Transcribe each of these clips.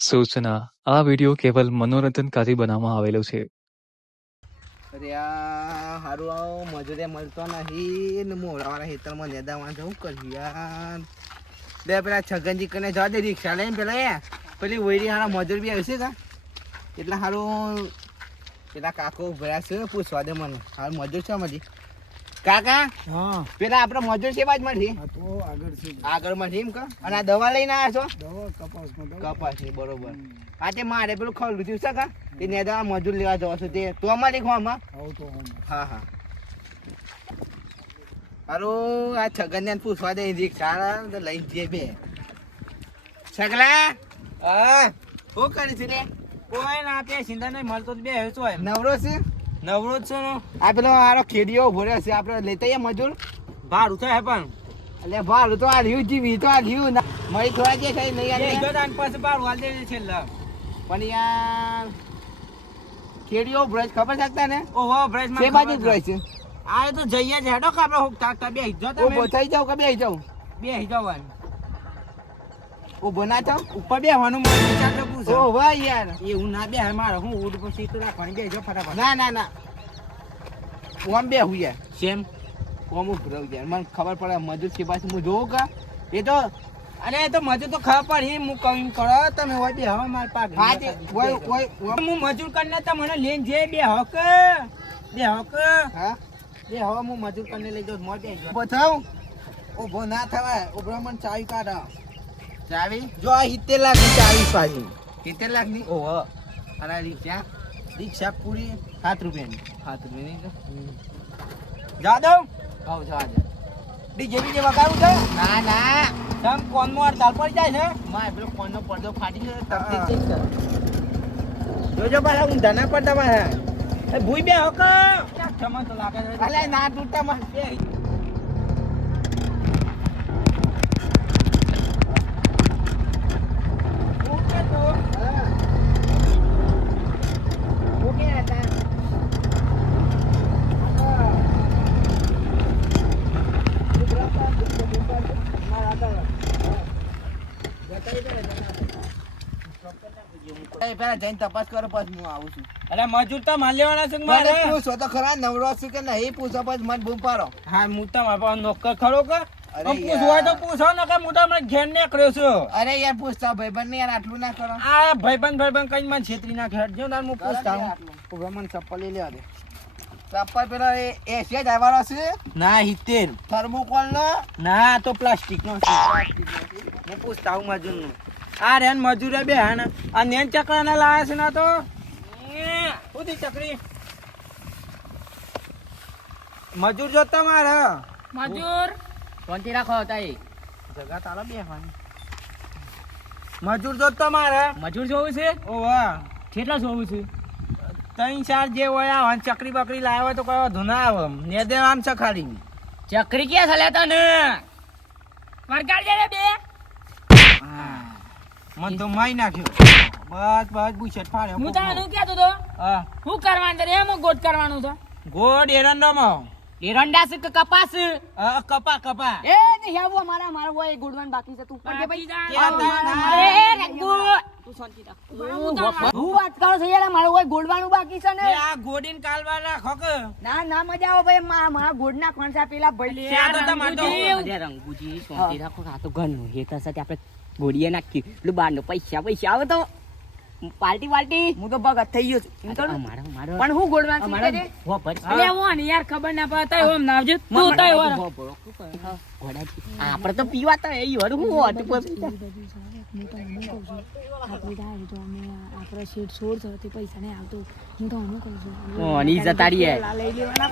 सूचना આ વિડિયો કેવલ મનોરંજનકારી બનાવવામાં આવેલો છે. અરે આ હારું આવો મજૂરે મળતો નહીં ને મોડાવાળા ખેતરમાં નેદામાં જવું કર્યું યાર. બે પેલા છગનજી કને જવા દે રિક્ષા લઈને પેલા પેલી વૈરી હારા મજૂર બી આવશે કા એટલે હારું પેલા કાકો ભર્યા છે પૂછવા દે મને હારું મજૂર છે મળી કાકા. હા પેલા આપણે મજૂર છે બાજ માંથી તો આગળ છે આગળ માંથી એમ કા અને આ દવા લઈને આવ્યા છો દવા કપાસમાં દવા કપાસ છે બરોબર. આ તે મારે પેલું ખવડું થયું છે કા તે નેદા મજૂર લેવા જવા છું તે તો અમારી ખોમાં આવું તો હમ હા હા હારું આ છગન ને પૂછવા દે રિક્ષા તો લઈને જઈએ બે છગલા. હા શું કરી છે રે કોઈ ના તે સિંધા નહીં મળતો બે હેચો હોય નવરો છે નવરો જ છો ને આ પેલો મારો ખેડીઓ ઉભો રહ્યો છે આપણે લેતા આવીએ મજૂર ભાડું થાય પણ એટલે ભાડું તો આ રહ્યું જીવી તો આ રહ્યું ના મળી થોડા જે થાય નહીં એ યાર ગદાન પાસે ભાડું હાલ દે છેલ્લા પણ યાર ખેડીઓ બ્રજ ખબર શકતા ને ઓહો બ્રેજ છે બાજુ બ્રજ છે આ તો જઈએ જ હેડો કે આપણે હુક તાકતા બે હિજો ઉભો તમે થઈ જાવ કે બે જાવ બે હિજો ઉભો ના થાવ ઉપર બે હવાનું મને વિચાર તો પૂછો ઓ વાહ યાર એવું ના બે મારે હું ઉડ પછી તો રાખવાની બે હિજો ફટાફટ ના ના ના હું આમ બે હું યાર સેમ કોમ ઉભરાવ યાર મને ખબર પડે મજૂર છે પાછું હું જોઉં કા એ તો અને એ તો મજૂર તો ખબર પડી હું કહું કરો તમે હોય બે હવા માર પાક હા તે ઓય ઓય હું મજૂર કરીને તો મને લઈને જે બે હક હા બે હવા હું મજૂર કરીને લઈ જાઉં મોય બે હિજો ઉભો થાવ ઉભો ના થવાય ઉભો મને ચાવી કાઢો ચાવી જો આ 70 લાખ ની ચાવી પાછી 70 લાખની ઓહો અને રિક્ષા રિક્ષા પૂરી 7 રૂપિયાની 7 રૂપિયાની જા દઉં આવ જવા દે ડીજે બીજે વગાડું છે ના ના તમ કોનમાં હડતાલ પડી જાય છે મારે પેલો ફોનનો પડદો ફાટી ગયો તકલીફ છે સર જોજો પાછા ઊંધા ના પડતા મારા એ ભૂઈ બે હક ક્ષમા તો લાગે છે અલે ના તૂટતા માં બે ઓકે તો ઓકે હતા પેલા જઈને તપાસ કરો પછી હું આવું છું. અરે મજૂર તો માલ લેવાના છે કે મારે મારે પૂછો તો ખરા નવરો છું કે નહીં પૂછો પછી મને બૂમ પાડો. હા હું તો મારા પાસે નોકર ખરો કે અરે આમ પૂછવા તો પૂછો ને કે હું તો હમણાં ઘેર નીકળ્યો છું અરે યાર પૂછતા ભાઈબંધ ને યાર આટલું ના કરો. આ ભાઈબંધ કઈ મને છેતરી ના ખેડ જો હું પૂછતા હું ઉભા મને ચપ્પલ લઈ લેવા દે. ચપ્પલ પેલો એશિયા જ આવવાનો છે ના 70 થર્મોકોલ નો ના તો પ્લાસ્ટિક નો છે હું પૂછતા હું મજૂર નું આ રેન મજૂરે બે હા ને આ નેન ચક્ર ને લાયા છે ના તો ઉધી ચકરી મજૂર જો તમારે મજૂર શાંતિ રાખો તાઈ. જગા તારા બે હા મજૂર જો તમારે મજૂર જોવું છે ઓવા કેટલા જોવું છે 3-4 જે હોય આ ચકરી બકરી લાવ્યા હોય તો કોઈ વાંધો ના આવે ને દે આમ છે ખાલી ચકરી ક્યાં ચાલે તને વરગાડ જાય બે મન તો માઈ નાખ્યો બસ બુશેટ ફાડ્યો હું તાનું કહેતો તો હા હું કરવાનું છે એમ ગોટ કરવાનું છે ગોડ એરંડામાં એરંડા છે કે કપાસ કપા એ નહીં આવો મારા હોય ગોડવાન બાકી છે તું પણ ભાઈ ક્યાં તા? એ રઘુ તું શાંતિ રાખ હું વાત કરો છો યાર મારું હોય ગોડવાનું બાકી છે ને આ ગોડીન કાલવા રાખો કે ના મજા આવે ભાઈ મારા ગોડના ખણસા પેલા ભાઈ ત્યાં તો તમારે તો- અરે રંગુજી શાંતિ રાખો આ તો ઘરનું હેતર સાથે આપણે ગોડીએ નાખ્યું પેલું બહારનો પૈસા આવે તો પાર્ટી હું તો ભગત થઈ ગયો છું પણ હું ગોડવાન છું કે અરે હું ને યાર ખબર ના પડે તય ઓમ નાવજો તું તય ઓર આપણે તો પીવા તો એ વર હું હોત આપણે શેઠ છોડ છે તે પૈસા નહીં આવતો હું તો અમુક કહું છું ઓની જતાડી હે લઈ લેવાના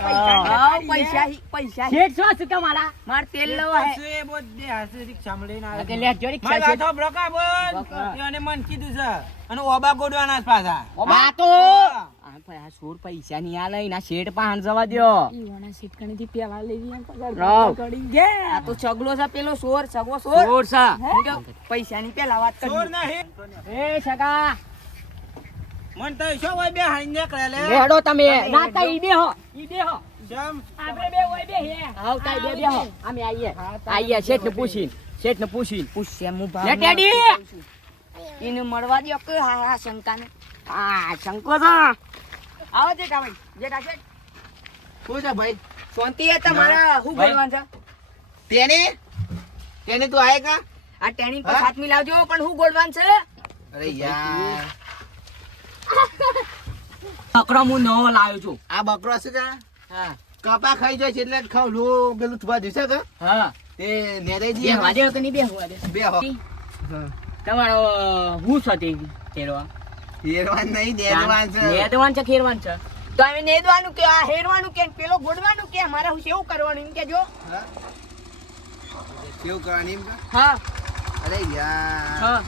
પૈસા શેઠ શું છે તમારા માર તેલ લેવા હે હશે બોધ બે હશે રિક્ષામાં લઈને આવે કે લે જોડી મારી વાતો બ્રોકા બોલ એને મન કીધું છે અને ઓબા ગોડવાના જ પાછા આ તો આ ભાઈ આ છોડ પૈસા નહીં આ લઈને આ શેઠ પાન જવા દ્યો ઈવાના શેઠકણી થી પેલા લેવી એમ પગાર રાવ. કરી ગે આ તો ચગલો છે પેલો સોર સગો સોર છે પૈસા ની પેલા વાત ચોર કરી નહીં એ સગા મન તો શું હોય બે હાઈ નીકળે લે લેડો તમે ના તા ઈ બે હો આપણે બે હોય બે હે આવ તાઈ બે બે હો અમે આઈએ શેઠ ને પૂછીને પૂછશે હું લે ટેડી એને મળવા દો કે હા શંકાને શંકો તો આવો જેઠા ભાઈ જેઠા શેઠ શું છે ભાઈ શાંતિ હે તમારા શું બોલવાનું છે તેને તું આયેગા આ ટેણી પર હાથ મિલાવજો પણ શું ગોળવાનું છે અરે યાર બકરો હું નવો લાવ્યો છું આ બકરો છે કે હા કપા ખાઈ જાય છે એટલે ખાવલું પેલું થવા દિવસે કે હા તે નેદાઈ બે દી વાજે કે નહીં બે વાજે બે હો તમારો હું સતી ખેરવા હેરવાન નહીં નેદવાન છે નેદવાન છે ખેરવાન છે તો અમે નેદવાનું કે આ હેરવાનું કે પેલો ગોડવાનું કે મારે હું કેવું કરવાનું એમ કેજો હા? કેવું કરવાનું એમ કે? હા અરે યાર હા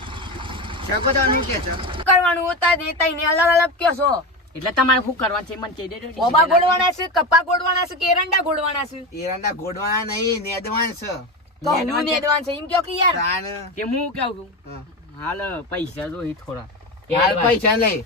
શકો તો શું કે છે કરવાનું હોતા દેતા ને અલગ અલગ કયો છો એટલે તમારે શું કરવાનું છે મને કહી દેજો ઓબા ગોડવાના છે કપા ગોડવાના છે કે એરંડા ગોડવાના છે એરંડા ગોડવાના નહીં નેદવાન છે તો હું નેદવાન છે એમ કયો કે યાર તાન કે હું કેવું છું હા. હાલ પૈસા જો થોડા હાલ પૈસા લઈ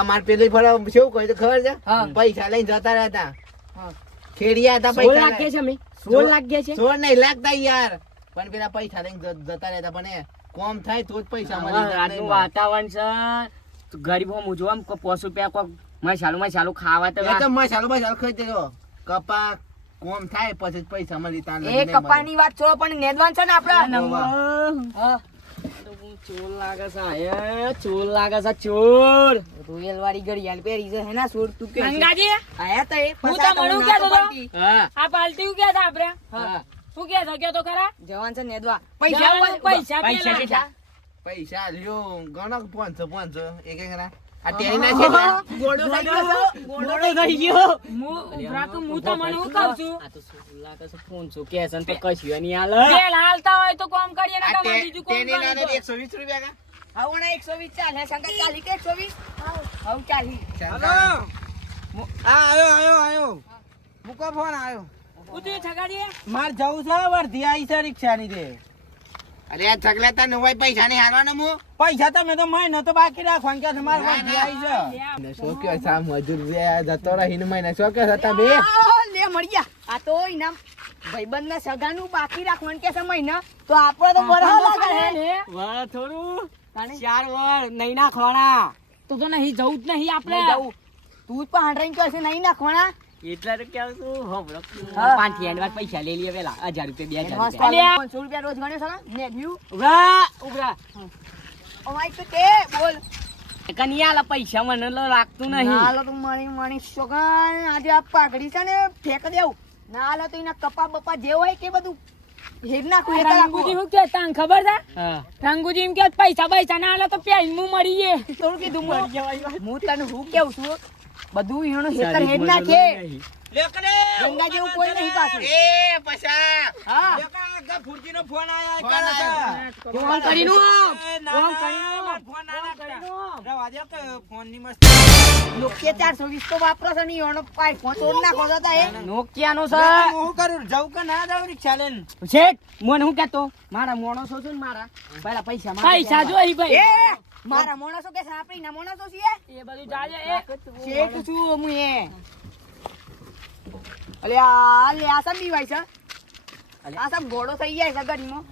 અમાર પેલી ફળા શું કહ્યું તો ખબર છે હા. પૈસા લઈને જતા રહેતા હા. ખેડિયા હતા 16 પૈસા લાખ કે છે અમે 16 લાખ કે છે 16 નહીં લાગતા યાર પણ પેલા પૈસા લઈને જતા રહેતા પણ એ કોમ થાય તો જ પૈસા મળે આજનું વાતાવરણ છે ગરીબો મુજવા 5 રૂપિયા કોક મસાલો ખાવા તો એ તો મસાલો ખાઈ દેજો કપા કોમ થાય પછી જ પૈસા મળી તાન એ કપાની વાત છો પણ નેદવાન છે ને આપડા હા ચોર લાગે છે ચોર રોયલ વાળી ઘડિયાળ પહેરી છે હેના ચોર તું કે ગંગાજી આયા તો એ હું તો મળું ક્યાં તો? હા આ પાલટી ક્યાં છે આપણે હા શું કે છે કે તો ખરા જવાન છે નેદવા પૈસા પૈસા પૈસા લ્યો ગણો 500 એક એક ના આ ટેરી ના છે ને? ગોડો થઈ ગયો હું તો મને હું કહું છું આ તો શું લાગે છે ફોન છો કે છે તો કશું નહીં હાલ તેલ હાલતા હોય તો કોમ કરીએ ને આ કામ બીજું કોમ ટેરી ના કરીએ 120 રૂપિયા કા આવણા 120 ચાલે શંકર ચાલી કે 120 આવ ચાલી આયો મૂકો ફોન આયો ઉતરી છગાડી માર જવું છે વર્ધી આવી છે રિક્ષાની રે અરે આ થકલા તા નવાઈ પૈસા નહીં હાલવાના મુ પૈસા તમે તો મહિનો તો બાકી રાખવાનું કે તમારે વર્ધી આવી છે શું કે સા મજૂર બે જતો રહીને મહિના શું કે હતા બે લે મળ્યા આ તો ઇનામ ભાઈબંધ ના સગાનું બાકી રાખવાનું કે છે મહિના તો આપણે તો બરાબર લાગે હે વાહ થોડું 4 વાર નહીં નાખવાના તો નહીં જવું જ નહીં આપણે નહીં જવું તું જ પણ હાંડરાઈને કહે છે નહીં નાખવાના એટલા તો કેવું છું હોબળો 5 થી એડવાન્સ પૈસા લઈ લે પેલા 1000 રૂપિયા 2000 રૂપિયા 500 રૂપિયા રોજ ગણ્યો છે ને નેવ્યુ ઉભરા ઓમાઈ તો તે બોલ કનિયાલા પૈસા મને રાખતું નહીં હાલો તો મણી સોગન આજે આ પાઘડી છે ને ફેંક દેવું ના હાલો તો એના કપા બપા જે હોય કે બધું હેર નાખું એટલે રંગુજી શું કે તને ખબર છે રંગુજી એમ કે પૈસા ના આલે તો પ્યાઈ હું મરીએ થોડું કીધું હું તને હું કેવું છું બધું એનું હેતર હેડ નાખે ગંગા જેવું કોઈ નહીં પાછું એ પૈસા હા ફૂરજીનો ફોન ફોન ફોન કરીને નોકિયા 420 તો વાપરો છે નહીં એનો આઈફોન ચોર નાખો છો તા એ નોકિયા નો છે હું કરું જવું કે ના જવું રિક્ષા લઈને શેઠ મને હું કેતો મારા મોણસો છે ને મારા પેલા પૈસા જોઈ ભાઈ એ મારા મોણસો કે સાપડી ના મોણસો છે એ બધું જાજે એ શેઠ છું હું એ અલે આ સબ બીવાય છે આ સબ ઘોડો થઈ જાય છે ગડીમાં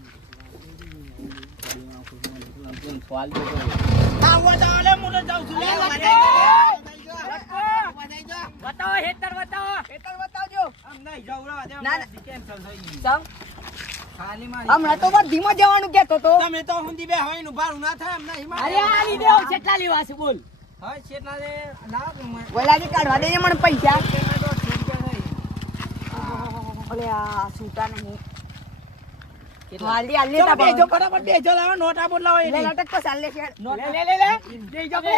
બતાવો હેતર બતાવો બતાવજો આમ નહીં જવું રહેવા દે, ના, ના. અમારી cancel થઈ ગઈ. ચમ ખાલી મારી હમણાં તો બસ ધીમો જવાનું કેતો તો તમે તો હુંદી બે હોય નું ભાડું ના થાય એમ નહીં મારે. અરે આ લીધે આવું કેટલા લેવા છે બોલ હવે છેટલા રે લાવો કે મને. બોલાજી કાઢવા દે મને પૈસા એમાં તો 80 રૂપિયા થઈ. અલે આ સૂતા નહીં હાલી હાલી ચલો તા બેજો ફટાફટ બેજો લાવો નોટ આપો લાવો લે એની. લટક તો ચાલ લે છે નોટ લે લે લે બેજો બે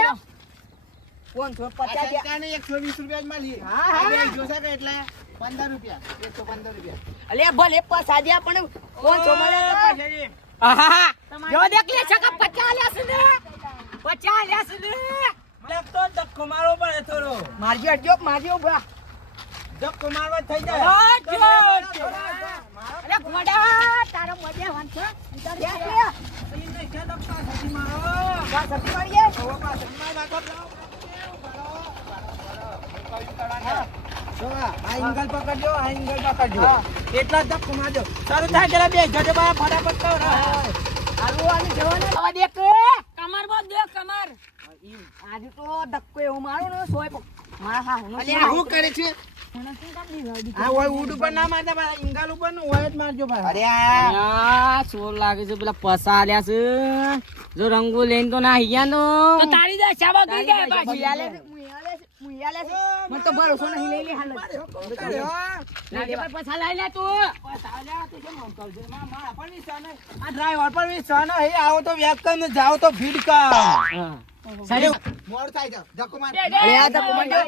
કોણ છો 50 કાને 120 રૂપિયા જ મળી હા, હા. આ બે જોશે કે એટલે 15 રૂપિયા 115 રૂપિયા અલે ભલે પસાદ્યા પણ કોણ છો મળે તો પછી આહા જો દેખ લે છકા 50 લેસ ને 50 લેસ ને ધક્કો ધક્કો મારવો પડે થોડો. મારજો અડજો મારજો બા ધક્કો મારવા જ થઈ જાય. અરે ગોડા તારો મજા વાંચ દેખ લે ઈ નહીં કે ધક્કા થતી મારો. બા સતી મારીએ હવે પાછળ માર નાખો, લાવો. આ એંગલ પકડજો, આ એંગલ પકડજો. એટલા જ ધક્કો મારજો. શરૂ થાય ત્યારે બે જજો બા ફટાફટ કરો. હારું આની જવાને આવા દે કે કમર બોલ દે કમર. આજે તો ધક્કો એવો મારો ને સોય મારા હા અલ્યા હું કરે છે? આ ઓય ઉડ ઉપર ના મારતા બા, એંગલ ઉપર નો ઓય જ મારજો બા. અરે યાર સોર લાગે છે પેલા પસાલ્યા છે જો રંગો લઈને તો ના હિયા નો તો તારી દે શાબા ગઈ ગયા પાછી. મુયાલે મને તો ભરોસો નહીં લઈ લે હાલ લાગે પર પછા લઈ લે તું આ ડ્રાઈવર પર વિશ્વાસ નહીં. આવો તો વ્યાકરણ ને જાઓ તો ભીડ કામ. સાહેબ મોડ થાય છે ધક્કો માર. અરે આ તો કમાજો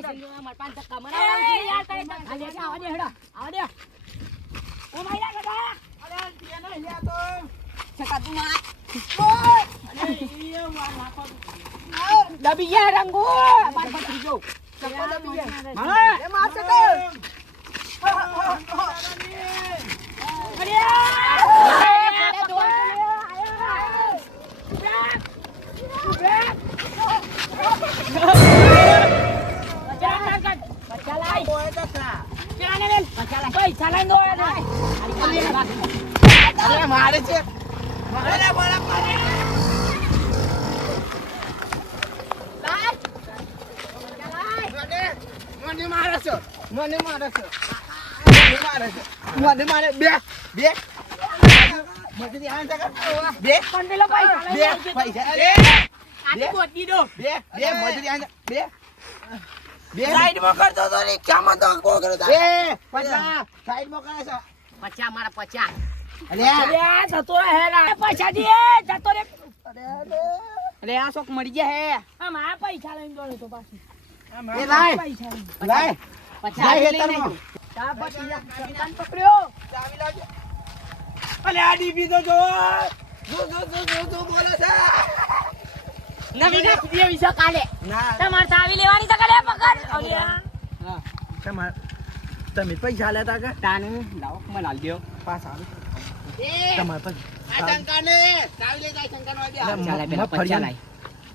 માર પાંચ ધક્કા એ મરાવા યાર તારી દે. આલે આવા દે હેડા આવા દે ઓ માયલા કાકા. અરે તેને લ્યા તો. છકા તું માં અરે ઈ વા નાખો. દબી ગયા રંગો માર પકડી જો ચક્કો દબી ગયા મારે એ માર સકો પૈસા લઈને દો યાર. અરે મારે છે. અરે બોલા પાડે. મને મારે છે. મને મારે છે. મને મારે છે. મને મારે બે બે મજૂરી આ જગા બે પણ પેલો પૈસા બે લઈને આવજો. પૈસા આની ગોતી દો બે બે મજૂરી આ બે બે સાઈડ માં કરતો તો રિક્ષામાં તો કો કરો તા એ પછા સાઈડ માં કરે છે. પચા મારા પચા અલ્યા અરે જતો રહે હેરા. પૈસા દે જતો રે. અરે આ શોક મરી ગયા હે આ મારા પૈસા લઈને દોડે તો પાછી. એ લાય પૈસા લઈને. લાય પચા લાય લઈ હેતરમાં. નહીં તાર પછી દુકાન પકડ્યો. ચાવી લાવજો. અલે આ ડીપી તો જો જો બોલે છે. નવી નાખી દે વિશે કાલે ના તમારે ચાવી લેવાની છે કાલે પકડ. અલ્યા. હા તમાર તમે પૈસા લેતા કે તાનું લાવો મને લાલ દેવ પાસ આવે તમાર પછી આ શંકાને ચાવી લે જાય શંકાનો આઈડિયા પચા લાય પેલા પચા લાય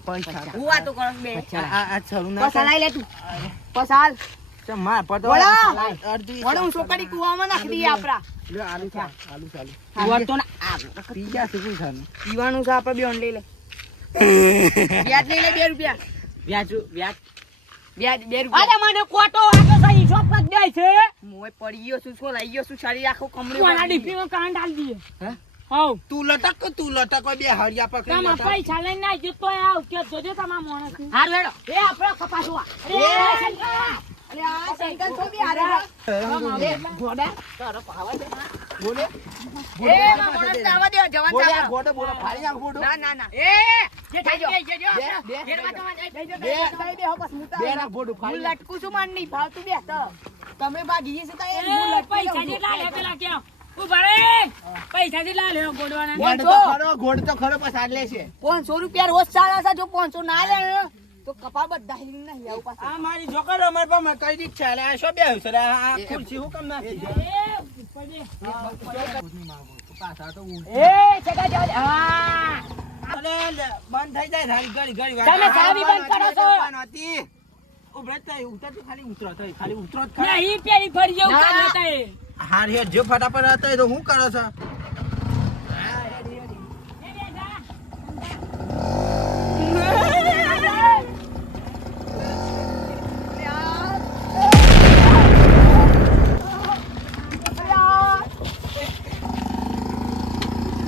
પૈસા હું વાતો કરો બે પચા લાય આ છરું ના પસા લાય લે તું પસાલ માર પર તો વડા. અડધી વડે હું સોકડી કુવામાં નાખી દઈએ આપડા લે આલુ ચાલુ ચાલુ કુવા તો ના પીજા શું ખાનું પીવાનું છે આપણે બે લઈ લે વ્યાજ લઈ લે 2 રૂપિયા વ્યાજ વ્યાજ વ્યાજ 2 રૂપિયા અરે મને કોટો વાગો છે હિસાબ પક જાય છે. મોય પડી ગયો છું છો લઈ ગયો છું સારી આખો કમરે કોના ડીપીમાં કાન ડાલ દીએ. હે? હાઉ. તું લટક બે હળિયા પકડી તમારા લેતા. પૈસા લઈને ના જતો આવ કે જોજો તમારા માણસ. હાર વેડો એ આપણો કપાસવા. અરે આ સાયકલ તો બી હારે ગોડા બોલે એ મારા જવા દે જવાન બોલે સાહેબ ગોડો બોલે ફાડી નાખ ગોડો ના ના ના એ જે થઈ ગયો બે બે હો બસ મુતા બે નાખ ગોડો હું ફાડી નાખ. લટકું છું માન નહીં ભાવતું બે તો તમે ભાગી જશે તો એ એ પૈસા જેટલા લે પેલા કેમ ઉભા રે. પૈસા જેટલા લે ગોડવાના. ગોડ તો ખરો ગોડ તો ખરો પસાર લે છે 500 રૂપિયા રોજ ચાલે છે જો 500 ના લે તો કપા બધા હિલિંગ નહીં આવું પાછું આ મારી છોકરો અમાર પર મકાઈ દી છે લે આ શો બે છે આ ખુરશી હું કેમ નાખી એ ઉપર દે. પાછા તો એ ચકા જાવ દે. હા. અરે બંધ થઈ જાય થારી ઘડી ઘડી તમે ચાવી બંધ કરો છો. હતી ઉભરે થઈ ઉતર તો ખાલી ઉતરો થઈ ખાલી ઉતરો જ ખરા. નહીં પેલી ફરી જેવું ના. કરી લેતા એ. હાર હે જો ફટાફટ હતા તો હું કરો છો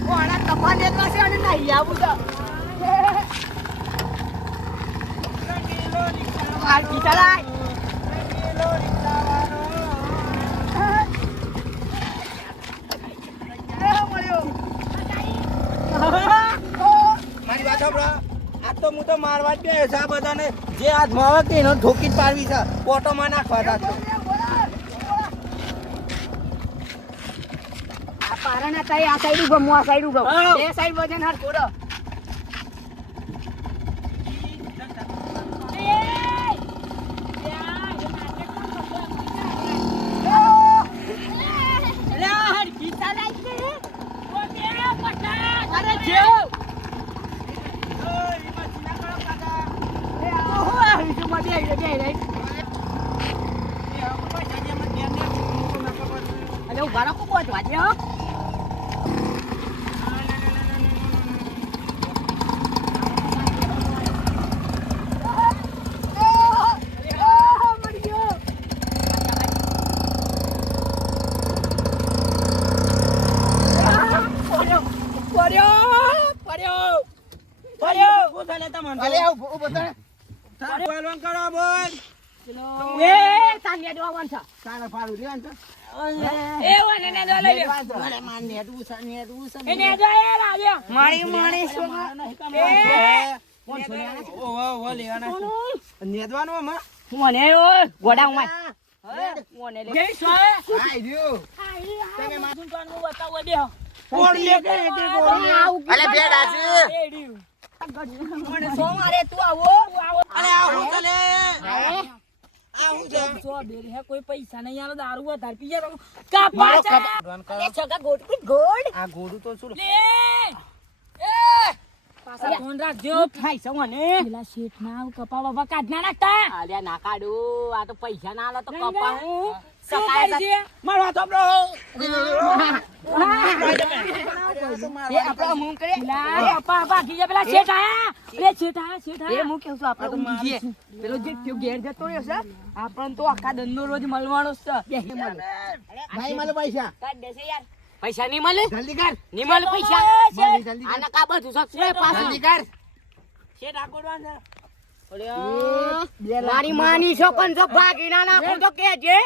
કોણા કપા દેતા છે અને નહીં આવું તો હાલ પીછા લાય મારી વાત સાંભળો આ તો હું તો મારવા જ બે છે આ બધાને જે હાથમાં આવે કે એનો ઠોકી જ પાડવી છે ઓટોમાં નાખવા હતા તો આ પારાના તાઈ આ સાઈડ ઉભો હું આ સાઈડ ઉભો હા. બે સાઈડ વજન હાર કોડો અરે જેવ. એ આ હો આ વિશે માં દે રે બે રે લ્યો. શું ચાલે તમારે? અલે આવ ઊભો થા. બોલવાનું કરો, બોલ. એ તાનિયા જોવાનું છે. તારે ફાળું લેવાનું છે. એ ઓને ને દો લઈ લે અરે માર નેડું છે, નેડું છે. એ ને જો એ રાજો માણી શું ઓહો, લેવાના છે. નેદવાનું આમાં? મને ઓય ગોડા ઉમાય મને લે જઈ સો આઈ રહ્યો. તમે માથું કાનું બતાવો દેહો કોણ લે કે તે કોણ લે? અલે બે ડાસી. એડ્યું મને સો મારે તું આવો અરે આ હું ચાલે? આ હું છે? સો બેર હે કોઈ પૈસા નહીં આલો દારૂ વધાર પી જાય કાપા છે બોલવાનું કરો. એ છોકરા ગોટ પી ગોડ આ ઘોડું તો શું? લે એ પાછા ફોન રાખજો થાય છે મને પેલા શેઠ ના કપા બાપા કાઢ ના નાખતા આલ્યા ના કાઢો આ તો પૈસા ના આલે તો નહીં, કપા નહીં. હું શું સકાય કરજે? મારો હાથ આપડો. એ આપડા મું કરે પેલા કપા ભાગી જાય પેલા શેઠ આયા લે શેઠ આયા એ મું કેવું છું આપડે તો ઊંઘીએ પેલો જે થયો ઘેર જતો રહ્યો છે આપણને તો આખા દંડો રોજ મળવાનો છે ભાઈ મને પૈસા. કાઢ દેશે યાર પૈસા નહીં મળે જલ્દી કર. નહીં મળે પૈસા જલ્દી જલ્દી કર. આના કા બધું શકશે પાછું જલ્દી કર. શેઠ આકોડવાનું છે. મારી માની છો પણ જો ભાગી ના નાખું તો કેજે